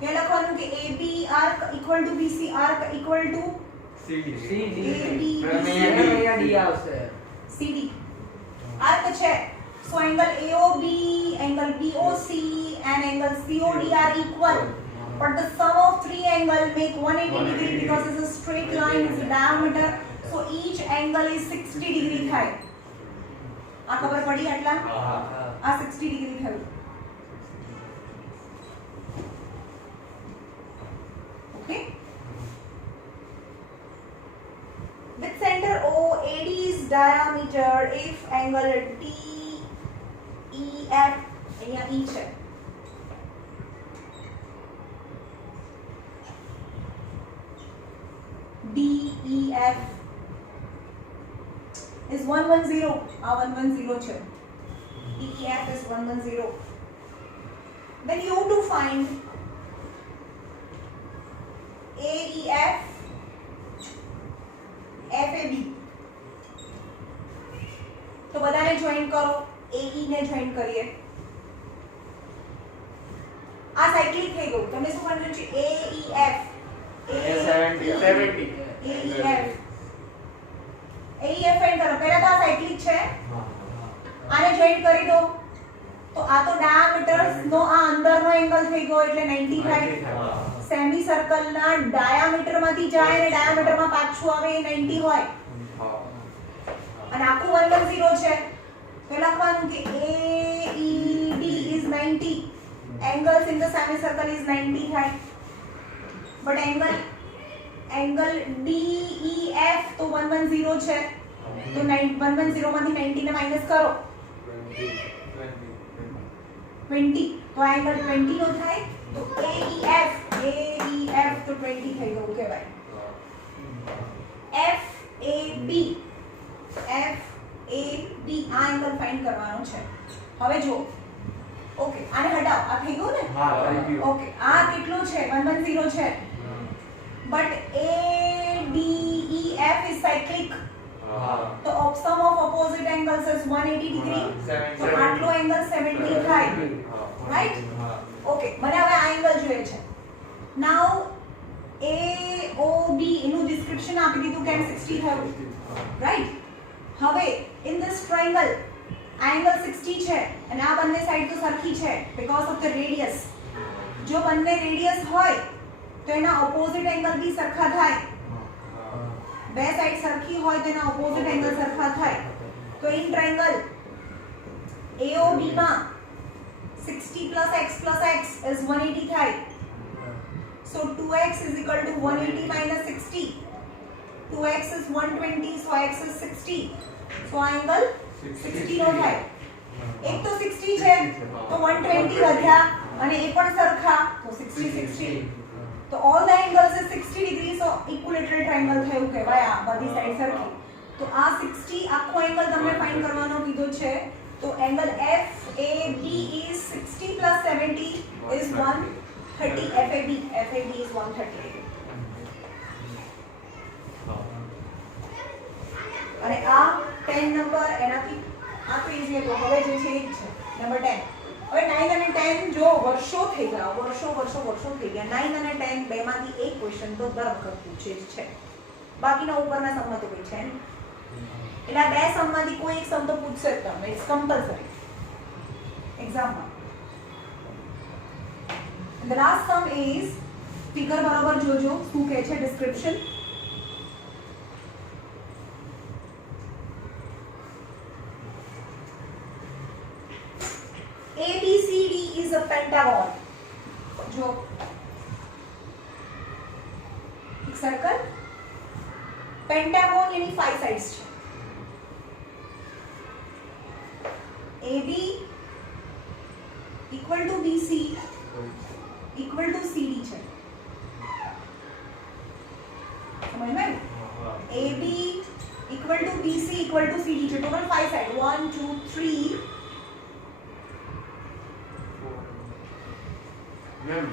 એ લખવાનું કે AB arc equal to BC arc equal to CD. AB D આવશે. CD arc છે. So angle AOB, angle BOC and angle COD are equal, but the sum of three angles make 180 degree because it's a straight line, it's a diameter, so each angle is 60 degree થાય. આ ખબર પડી આટલા? આ 60 degree થયું. Okay, with center O, AD is diameter if angle DEF, અહીંયા E છે, DEF is 110. આ 110 છે. DEF is 110. Then you have to find AEF, FAB. તો બધાને જોઈન કરો. AE ને જોઈન કરીએ. આ સાયક્લિક થઈ ગયું. તમને શું કરવાનું છે? AEF, AEF ફાઇન્ડ કરો. પહેલા તો આ સાયક્લિક છે, આને જોઈન કરી દો તો આ તો ડાયામીટર્સ નો આ અંદરનો એંગલ થઈ ગયો એટલે 90 થાય. સેમી સર્કલ ના ડાયામીટર માંથી જાય અને ડાયામીટર માં પાછું આવે એ 90 હોય અને આખું 110 છે. તો લખવાનું કે AED is 90, angles in the semicircle is 90 થાય. but angle DEF તો 110 છે તો 110 માંથી 90 ને માઈનસ કરો 20 તો એંગલ 20 નો થાય. તો AEF તો 20 થઈ ગયું કહેવાય. FAB આ એંગલ ફાઇન્ડ કરવાનો છે. હવે જો ઓકે આને હટાવો. આ થઈ ગયું ને? ઓકે આ કેટલો છે? 110 છે. But ADEF is cyclic. તો sum of opposite angles is 180 degree. તો આટલો એંગલ 70 થાય. રાઈટ? ઓકે મને હવે આ એંગલ જોઈએ છે. નાઉ AOB એનું ડિસ્ક્રિપ્શન આપી દીધું કેમ 60 થયું. રાઈટ? હવે in this triangle angle 60 છે અને આ બંને સાઈડ તો સરખી છે because of the radius. જો બંને રેડિયસ હોય તો એના ઓપોઝિટ એંગલ બી સરખા થાય. બે સાઈડ સરખી હોય તો એના ઓપોઝિટ એંગલ સરખા થાય. તો in triangle AOB માં 60 plus x is 180 થાય. So 2x is equal to 180 minus 60. 2x is 120 so x is 60. So angle 60 નો થાય. એક તો 60 છે તો 120 વધ્યા અને એ પણ સરખા તો 60. તો all the angles is 60 degree so equilateral triangle થયું કહેવાય. આ બધી સાઈડ સરખી. તો આ 60 આખો એંગલ તમને ફાઇન્ડ કરવાનો કીધો છે. તો angle FAB is 60 plus 70 is 130. FAB is 130. અને આ 10 નંબર એનાથી આ તો ઈઝી હતો. હવે જે છે એ છે નંબર 10. હવે 9 અને 10 જો વર્ષો થઈ ગયા, વર્ષો થઈ ગયા. 9 અને 10 બેમાંથી એક ક્વેશ્ચન તો દર વખત પૂછે જ છે. બાકીના ઉપરના સમમાં તો કોઈ છે નહીં. એટલે આ બે સમમાંથી કોઈ એક સમ તો પૂછશે જ તમને. ઇટ્સ કમ્પલસરી એક્ઝામમાં. The last sum is figure બરાબર જોજો શું કહે છે description. ABCD is a pentagon. जो एक सर्कल पेंटागोन यानी 5 साइड्स છે AB equal to BC equal to CD છે સમજ में AB equal to BC equal to CD છે ટોટલ 5 સાઇડ 1 2 3 મેમ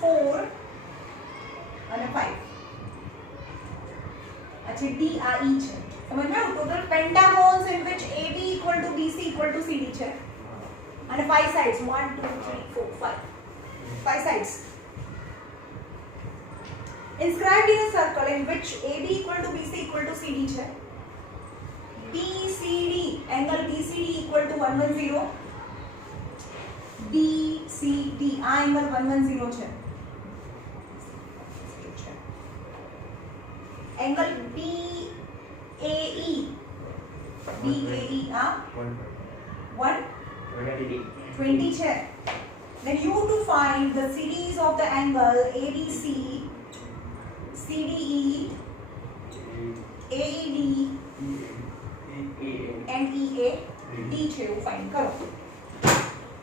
4 અને 5 अच्छा D आ E છે समझ में total पेंटागोन्स in which AB equal to BC equal to CD છે અને 5 sides 1 2 3 4 5 sides inscribed in a circle in which AB equal to BC equal to CD છે BCD angle BCD equal to 110 BCD આ angle 110 છે angle BAE આ 120 છે then you to find the series of the angle ABC CDE AED and EAD છે એવું find કરો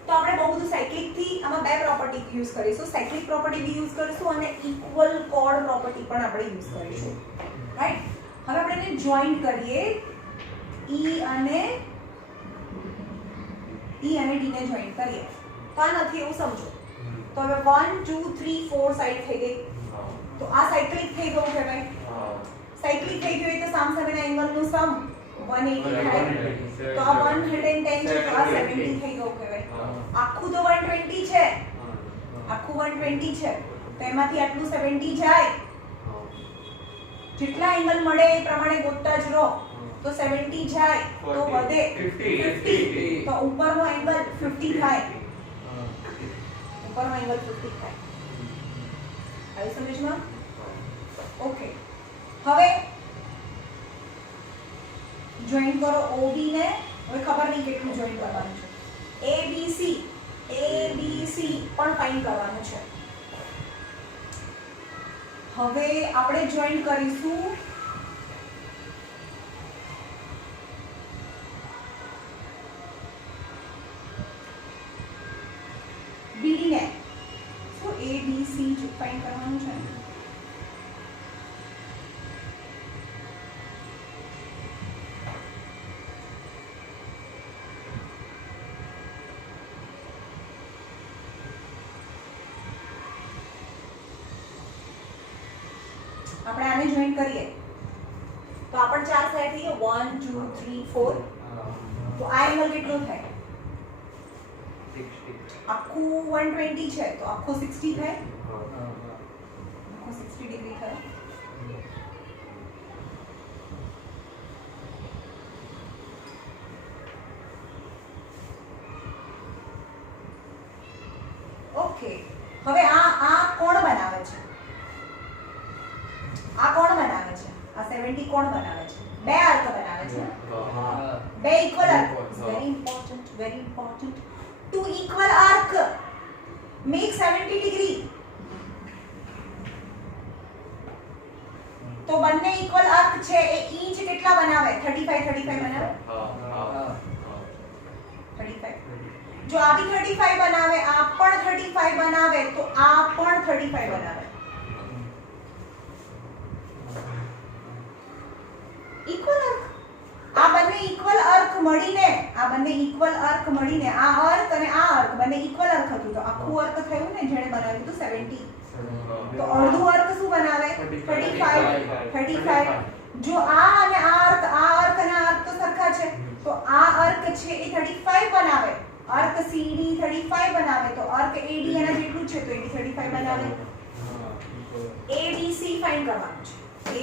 તો આપણે બહુ બધું સાયક્લિક થી આમાં બે પ્રોપર્ટી યુઝ કરીશું સાયક્લિક પ્રોપર્ટી બી યુઝ કરીશું અને ઇક્વલ કોર્ડ પ્રોપર્ટી પણ આપણે યુઝ કરીશું રાઈટ હવે આપણે એને જોઈન્ટ કરીએ E અને D ને જોઈન્ટ કરીએ તો આ નથી એવું સમજો તો હવે 1 2 3 4 સાઈડ થઈ ગઈ તો આ સાયક્લિક થઈ ગયું છે ભાઈ સાયક્લિક થઈ ગયું એટલે સામ સામેના એંગલનું સમ 180 થાય તો આ 110 છે તો આ 70 થઈ ગયું કહેવાય આખું તો 120 છે આખું 120 છે તો એમાંથી આટલું 70 જાય જેટલા એંગલ મળે એ પ્રમાણે ગોતતા જ રહો તો 70 જાય તો વધે 50 તો ઉપરનો એંગલ 50 થાય ઉપરનો એંગલ 50 થાય આવી સમજમાં ઓકે હવે જોઈન્ટ કરો OB ને હવે ખબર નહીં કેટલું જોઈન્ટ કરવાનું છે ABC પણ ફાઇન્ડ કરવાનું છે હવે આપણે જોઈન્ટ કરીશું BD ને સો ABC ફાઇન્ડ કરવાનું છે આપણે આને જોઈન્ટ કરીએ તો આપણ ચાર સાઈડ થઈ 1 2 3 4 તો આ એંગલ કેટલો થાય 60 આખું 120 છે તો આખું 60 થાય આખું 60 ડિગ્રી થાય ઓકે હવે આ કોણ બનાવે છે આ કોણ બનાવે છે આ 70 કોણ બનાવે છે બે આર્ક બનાવે છે બે equal arc very important two equal arc make 70 degree તો બંને ઇક્વલ આર્ક છે એ ઇંચ કેટલા બનાવે 35 બનાવે 35 જો આ બી 35 બનાવે આ પણ 35 બનાવે તો આ પણ 35 બનાવે ઇક્વલ આર્ક આ બંને ઇક્વલ આર્ક મળીને આ આર્ક અને આ આર્ક બંને ઇક્વલ આર્ક હતું તો આખું આર્ક થયું ને જેણે બનાવ્યું તો 70 તો અડધું આર્ક શું બનાવે 35 જો આ અને આ આર્ક અને આ આર્ક તો સરખા છે તો આ આર્ક છે એ 35 બનાવે આર્ક CD 35 બનાવે તો આર્ક AD એના જેટલું છે તો AD 35 બનાવે ABC ફાઇન્ડ કરવાનું છે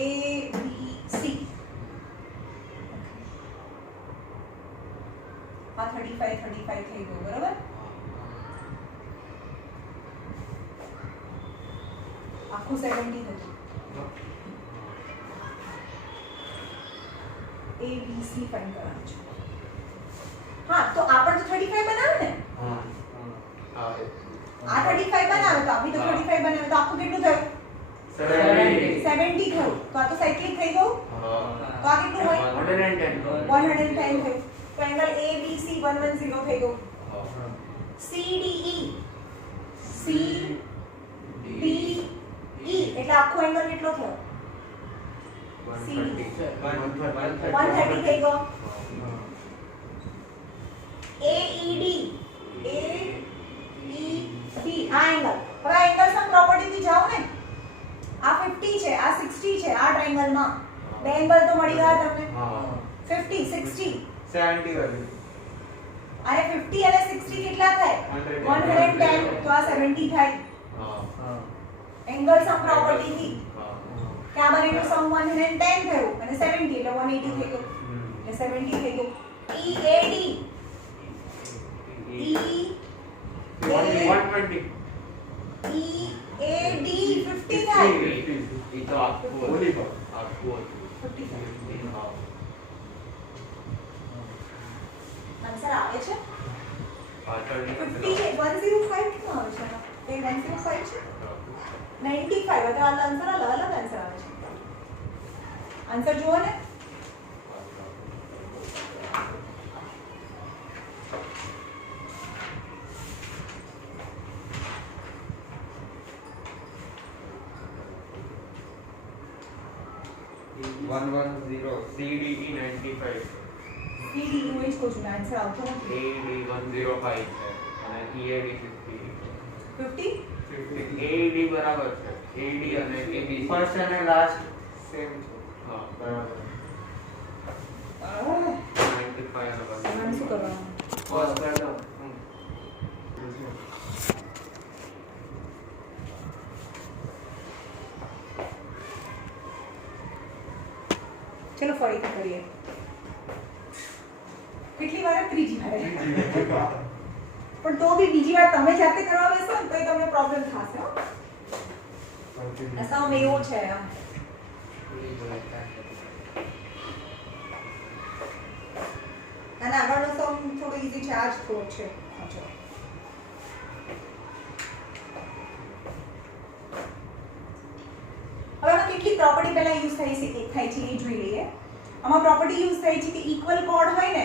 ABC આ 35 થઈ ગયું બરાબર આખું 70 થયું ABC ફાઇન્ડ કરવાનું છે હા તો આ પણ તો 35 બનાવે ને આ 35 બનાવે તો આ બી તો 35 બનાવે તો આખું કેટલું થયું 70 70 થયું તો આ તો સાયક્લિક થઈ ગયું તો આ કેટલું હોય 110 110 થયું તો એંગલ ABC 110 થઈ ગયું CDE CDE એટલે આખો એંગલ કેટલો થયો 130 થઈ ગયો AED આ એંગલ હવે આ એંગલ સમ પ્રોપર્ટી થી જાઓ ને આ 50 છે આ 60 છે આ ટ્રાયેંગલ માં બે એંગલ તો મળી ગયા તમને 50 60 70 વાળી અરે 50 અને 60 કેટલા થાય 110 તો આ 70 થાય એંગલ સમ પ્રોપર્ટી થી કે આ બંનેનું સમ 110 થયું અને 70 એટલે 180 થઈ ગયું એટલે 70 થઈ ગયું EAD120 EAD 50 થાય એ તો આખું આખું 50 થાય આન્સર આવે છે 50 છે 105 ક્યાં આવે છે એ 105 છે 95 એટલે આ આન્સર અલગ આન્સર આવે છે આન્સર જુઓ ને CDE 95 CDE હું જ કહું છું આન્સર આવતો નથી AED 105 છે અને EAD 50 AED બરાબર છે AED અને ABC ફર્સ્ટ અને લાસ્ટ સેમ છે હા બરાબર 95 અને એમાં શું કરવાનું કોસ કર દો ચલો ફરીથી કરીએ કેટલી વાર ત્રીજી વાર પણ તો બી બીજી વાર તમે જાતે કરવા બેસો ને તો તમને પ્રોબ્લેમ થશે હો અસમ એવો છે આમ અને આગળનો સમ થોડો ઈઝી છે આ જ થોડો છે ચલો હવે આમાં કેટલી પ્રોપર્ટી પહેલા યુઝ થાય છે એ જોઈ લઈએ આમાં પ્રોપર્ટી યુઝ થાય છે કે ઇક્વલ કોર્ડ હોય ને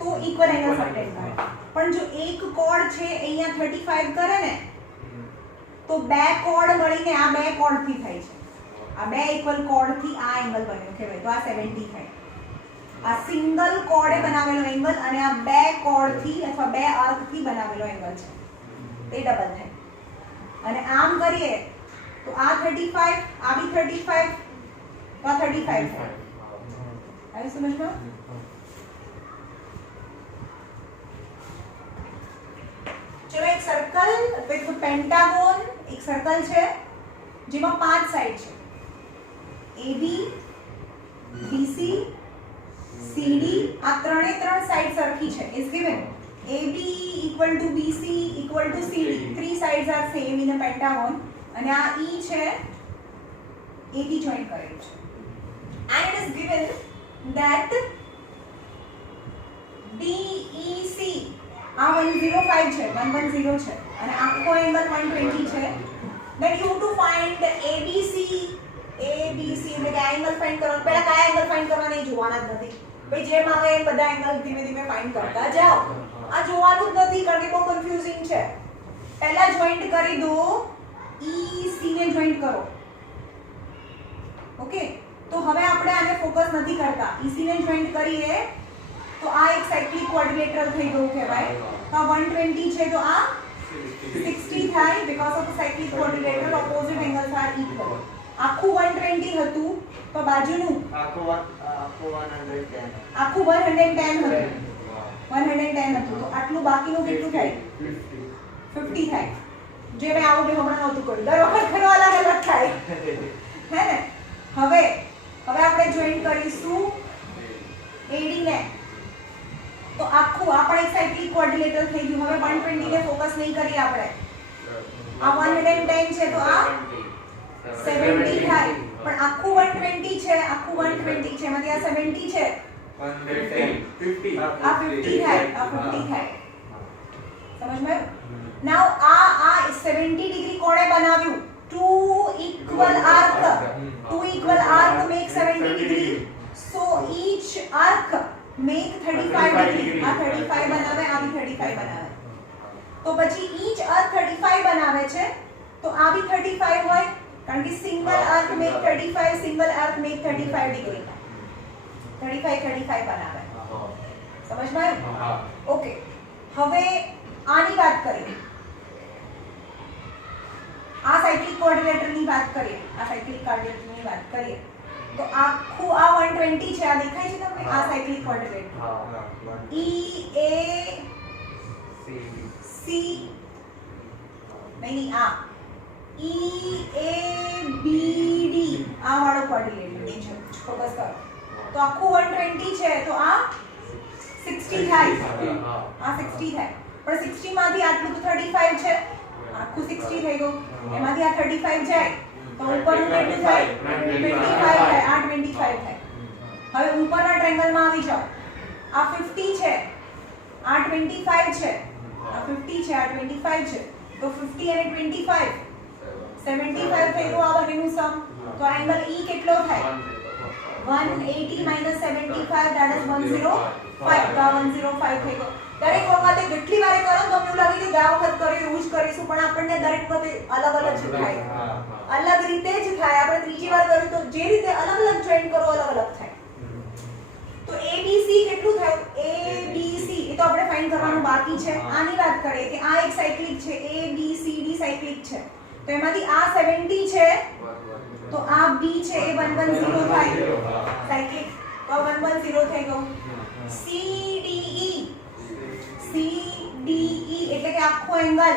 તો ઇક્વલ એંગલ સબટેન્ડ કરે પણ જો એક કોર્ડ છે અહીંયા 35 કરે ને તો બે કોર્ડ મળીને આ બે કોર્ડ થી થાય છે આ બે ઇક્વલ કોર્ડ થી આ એંગલ બન્યો કહેવાય તો આ 70 થાય આ સિંગલ કોર્ડે બનાવેલો એંગલ અને આ બે કોર્ડ થી અથવા બે આર્ક થી બનાવેલો એંગલ છે તે ડબલ થાય અને આમ કરીએ તો આ 35 આ भी 35 તો આ 35 થાય આવી સમજમાં ચલો એક સર્કલ એક પેન્ટાગોન એક સર્કલ છે જેમાં પાંચ સાઈડ છે AB BC CD આ ત્રણે ત્રણ સાઈડ સરખી છે is given AB equal to BC equal to CD three sides are same in a pentagon અને આ E છે A થી જોઈન્ટ કરેલું છે and it is given that DEC આ 105 છે 110 છે અને આખો એંગલ 120 છે then you have to find ABC એટલે કે એંગલ ફાઇન્ડ કરવાનો પહેલા કયા એંગલ ફાઇન્ડ કરવાના એ જોવાના જ નથી ભાઈ જેમ આવે એ બધા એંગલ ધીમે ધીમે ફાઇન્ડ કરતા જાઓ આ જોવાનું જ નથી કારણ કે બહુ કન્ફ્યુઝિંગ છે પહેલા જોઈન્ટ કરી દો EC ને જોઈન્ટ કરો ઓકે તો હવે આપણે આને ફોકસ નથી કરતા EC ને જોઈન્ટ કરીએ તો આ એક સાયક્લિક કોઓર્ડિનેટર થઈ ગયું કહેવાય તો આ 120 છે તો આ 60 થાય because of the cyclic coordinator opposite angles are equal આખું 120 હતું તો બાજુનું આખું 110 આખું 110 હતું 110 હતું તો આટલું બાકીનું કેટલું થાય 50 થાય જે મેં આવું બી હમણાં નહોતું કર્યું દર વખત કરવા અલગ અલગ થાય હે ને હવે આપણે જોઈન્ટ કરીશું AD ને તો આખું આપણે એક સાયક્લિક કોઓર્ડિનેટર થઈ ગયું હવે 120 ને ફોકસ નહીં કરીએ આપણે આ 110 છે તો આ 70 થાય પણ આખું 120 છે આખું 120 છે એમાંથી આ 70 છે 50 આ 50 થાય આ 50 થાય સમજમાં નાઉ આ 70 ડિગ્રી કોણે બનાવ્યું ટુ ઇક્વલ આર્ક ટુ તો પછી ઈચ અર્ક 35 બનાવે છે તો આ બી 35 હોય કારણ કે single arc make 35 single arc make 35 degree 35 બનાવે સમજમાં આવ્યું ઓકે હવે આની વાત કરીએ આ સાયક્લિક કોઓર્ડિનેટરની વાત કરીએ આ સાયક્લિક કોઓર્ડિનેટરની વાત કરીએ તો આખું આ 120 છે આ દેખાય છે તમને આ cyclic coordinate E A C નહીં આ E A B D આ વાળો કોઓર્ડિનેટ છે ફોકસ કરો તો આખું 120 છે તો આ 60 થાય આ 60 થાય પણ 60 માંથી આટલું તો 35 છે આખું 60 થઈ ગયું એમાંથી આ 35 જાય તો ઉપરનું કેટલું થાય 25 થાય આ 25 થાય હવે ઉપરના ટ્રાયેંગલમાં આવી જાઓ આ 50 છે આ 25 છે આ 50 છે આ 25 છે તો 50 અને 25 75 થઈ ગયું આ બંનેનું સમ તો એંગલ E કેટલો થાય 180 - 75 that is 105 તો 105 થઈ ગયો દરેક વખતે કેટલી વાર કરો તો તમને લાગે કે ગયા વખત કર્યું એવું જ કરીશું પણ આપણને દરેક વખતે અલગ અલગ જ થાય અલગ રીતે જ થાય આપણે ત્રીજી વાર કર્યું તો જે રીતે અલગ અલગ જોઈન્ટ કરો અલગ અલગ થાય તો ABC કેટલું થયું ABC એ તો આપણે ફાઇન્ડ કરવાનું બાકી છે આની વાત કરીએ કે આ એક સાયક્લિક છે ABCD સાયક્લિક છે તો એમાંથી આ 70 છે તો આ B છે એ 110 થાય સાયક્લિક તો 110 થઈ ગયું CDE એટલે કે આખો એંગલ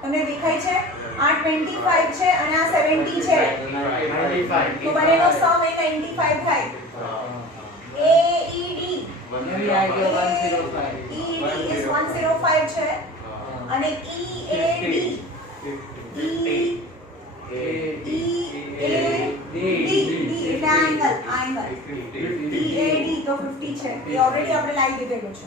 તમને દેખાય છે આ 25 છે અને આ 70 છે તો બંનેનો સમ એ 95 થાય AED is 105 છે અને EAD એટલે આ એંગલ EAD તો 50 છે એ ઓલરેડી આપણે લાવી દીધેલું છે